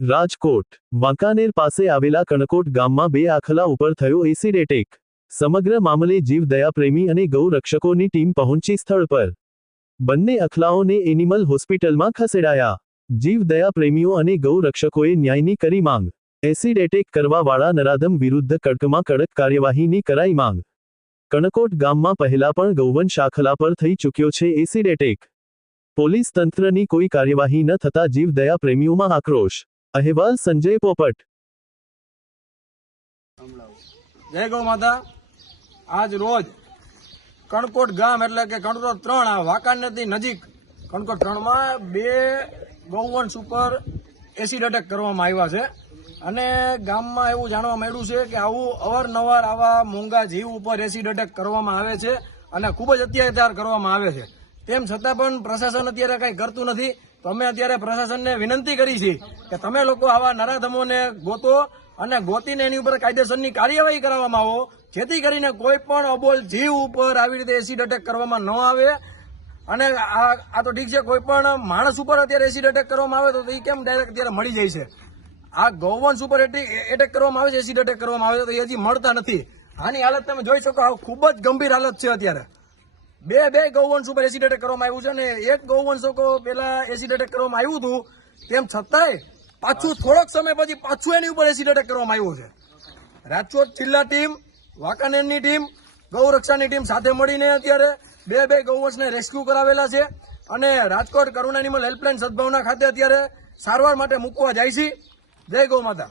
રાજકોટ, વાંકાનેર પાસે આવેલા કણકોટ ગામમાં બે આખલા ઉપર થયો એસિડ એટેક. સમગ્ર મામલે જીવદયા પ્રેમી અને ગૌ રક્ષકોની ટીમ પહોંચી સ્થળ પર. બંને અખલાઓને એનિમલ હોસ્પિટલમાં ખસેડાયા. જીવદયા પ્રેમીઓ અને ગૌ રક્ષકોએ ન્યાયની કરી માંગ. એસિડ એટેક કરવાવાળા નરાધમ વિરુદ્ધ કડકમાં કડક કાર્યવાહીની કરાઈ માંગ. કણકોટ ગામમાં પહેલા પણ ગૌવંશ આખલા પર થઈ ચૂક્યો છે એસિડ એટેક. પોલીસ તંત્રની કોઈ કાર્યવાહી ન થતા જીવદયા પ્રેમીઓમાં આક્રોશ. અહેવાલ સંજય પોપટ. જય ગૌ માતા. આજ રોજ કણકોટ ગામ એટલે કે કણકોટ ત્રણ, આ વાંકાનેરથી નજીક કણકોટ ત્રણમાં બે ગૌવંશ ઉપર એસિડ અટેક કરવામાં આવ્યા છે. અને ગામમાં એવું જાણવા મળ્યું છે કે આવું અવારનવાર આવા મોંઘા જીવ ઉપર એસિડ અટેક કરવામાં આવે છે અને ખૂબ જ અત્યાચાર કરવામાં આવે છે. તેમ છતાં પણ પ્રશાસન અત્યારે કંઈ કરતું નથી. તો અમે અત્યારે પ્રશાસનને વિનંતી કરી છે કે તમે લોકો આવા નરાધમોને ગોતો અને ગોતીને એની ઉપર કાયદેસરની કાર્યવાહી કરવામાં આવો. જેથી કરીને કોઈ પણ અબોલ જીવ ઉપર આવી રીતે એસિડ અટેક કરવામાં ન આવે. અને આ તો ઠીક છે, કોઈ પણ માણસ ઉપર અત્યારે એસિડ અટેક કરવામાં આવે તો એ કેમ ડાયરેક્ટ અત્યારે મળી જાય છે? આ ગૌવંશ ઉપર એટેક કરવામાં આવે છે એસિડ અટેક કરવામાં આવે છે, તો એ હજી મળતા નથી. આની હાલત તમે જોઈ શકો, આ ખૂબ જ ગંભીર હાલત છે અત્યારે. બે બે ગૌવંશ ઉપર એસિડ એટેક કરવામાં આવ્યું છે અને એક ગૌવંશ પેલા એસિડ એટેક કરવામાં આવ્યું હતું. તેમ છતાંય પાછું થોડોક સમય પછી પાછું એની ઉપર એસિડ એટેક કરવામાં આવ્યું છે. રાજકોટ જિલ્લા ટીમ, વાંકાનેરની ટીમ ગૌરક્ષાની ટીમ સાથે મળીને અત્યારે બે બે ગૌવંશને રેસ્ક્યુ કરાવેલા છે અને રાજકોટ કરુણા એનિમલ હેલ્પલાઇન સદભાવના ખાતે અત્યારે સારવાર માટે મૂકવા જાય છે. જય ગૌ માતા.